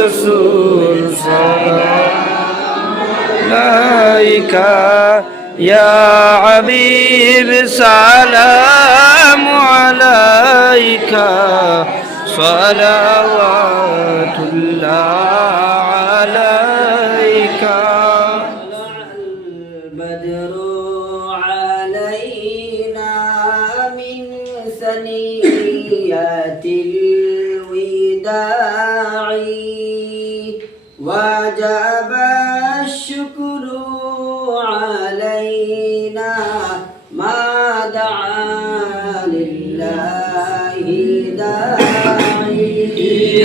রসুল লাইকা ইয়া হাবিব সালাম আলাইকা সালাওয়াতুল্লাহ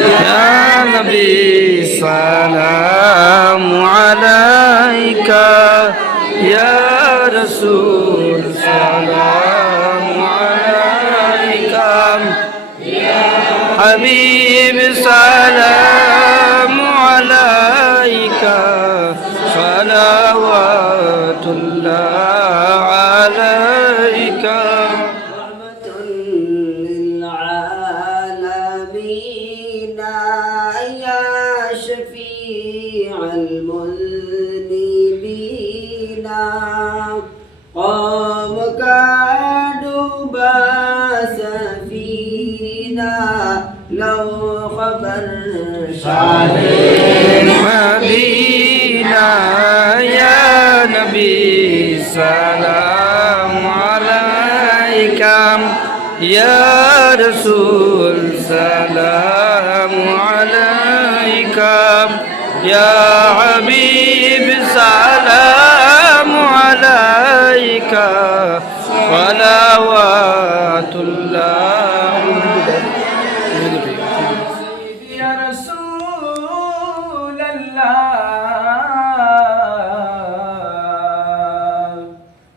يا نبي سلام عليك يا رسول سلام عليك حبيب سلام মদিনা ইয়া নবী সালাম আলাইকা ইয়া রাসূল সালাম আলাইকা ইয়া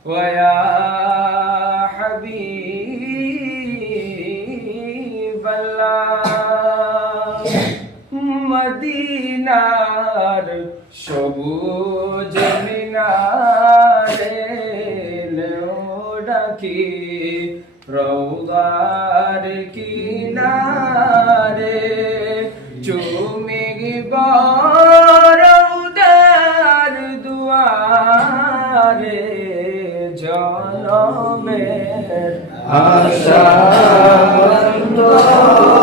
ويا حبيب الله মদিনার সবুজ মিনারে লেও ডাকি রৌদার কিনারে চুমি রৌদার আশা বন্দরে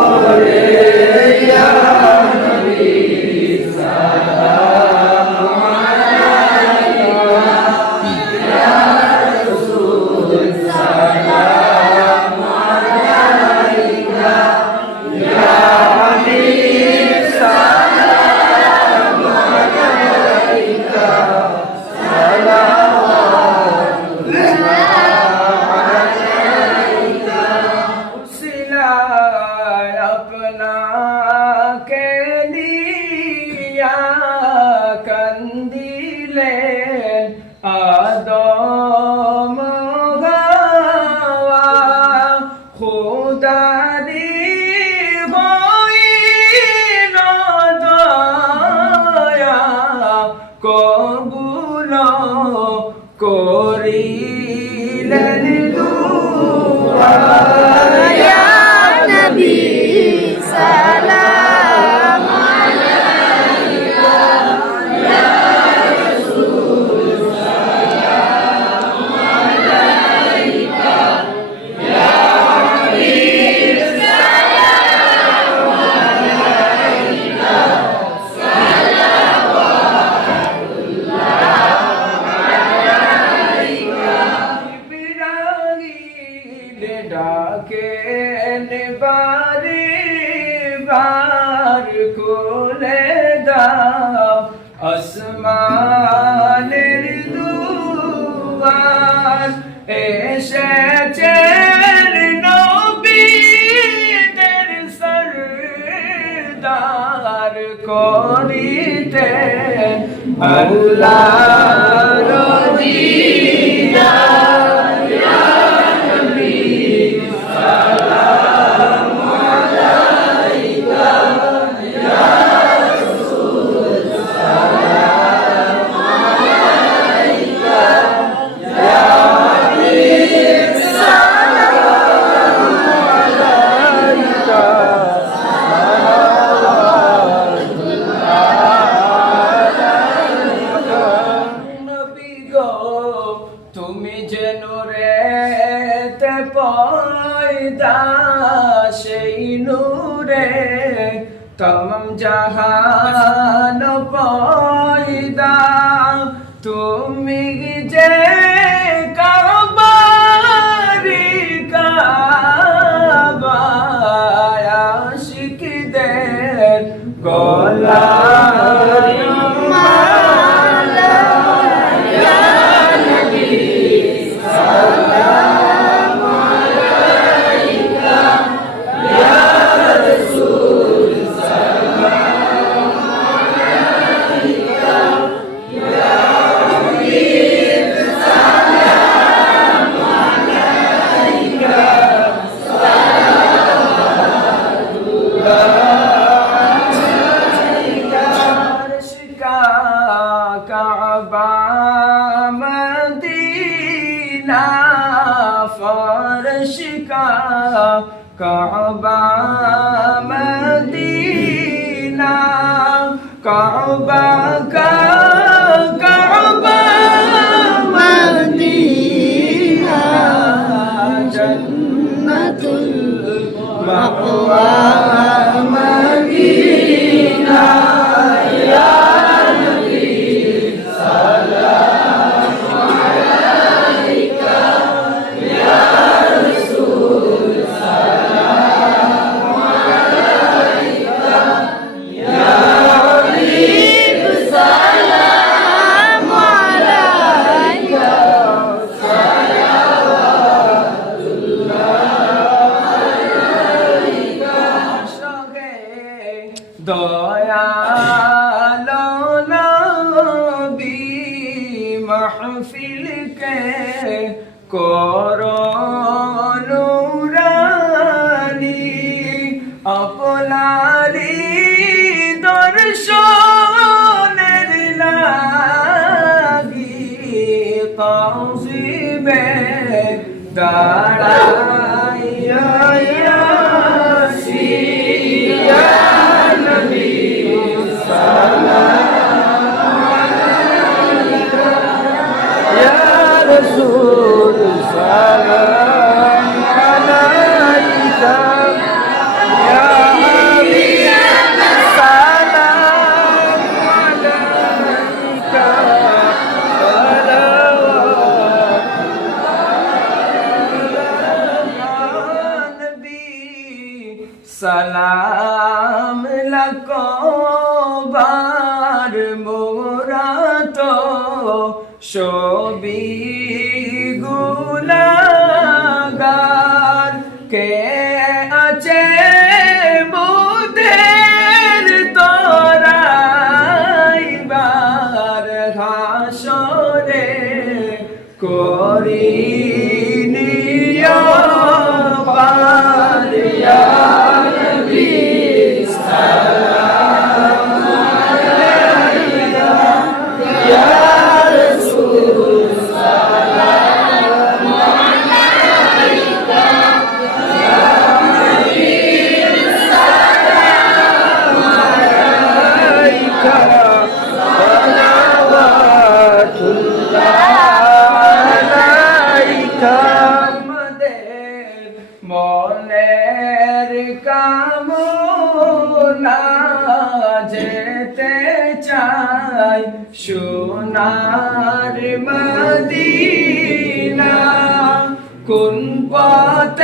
আসমানের দুয়ার এসেছে নবীদের সরদার করিতে। আল্লাহ নূরে তমাম জাহান পয়দা তুমি শিকা Kaaba Medina Kaaba Kaaba Medina জন্নতুল মাওয়া মদিনা। মাহফিল করুরানি আপনারি দর্শনের লাগি তাজিমে দাঁড়াইয়া বার মোরা তো সবি গুনাগার কে আছে মুদের তোরাইবার হাসরে করি? মনের কামনা যেতে চাই। সোনার মদিনা কোন পথ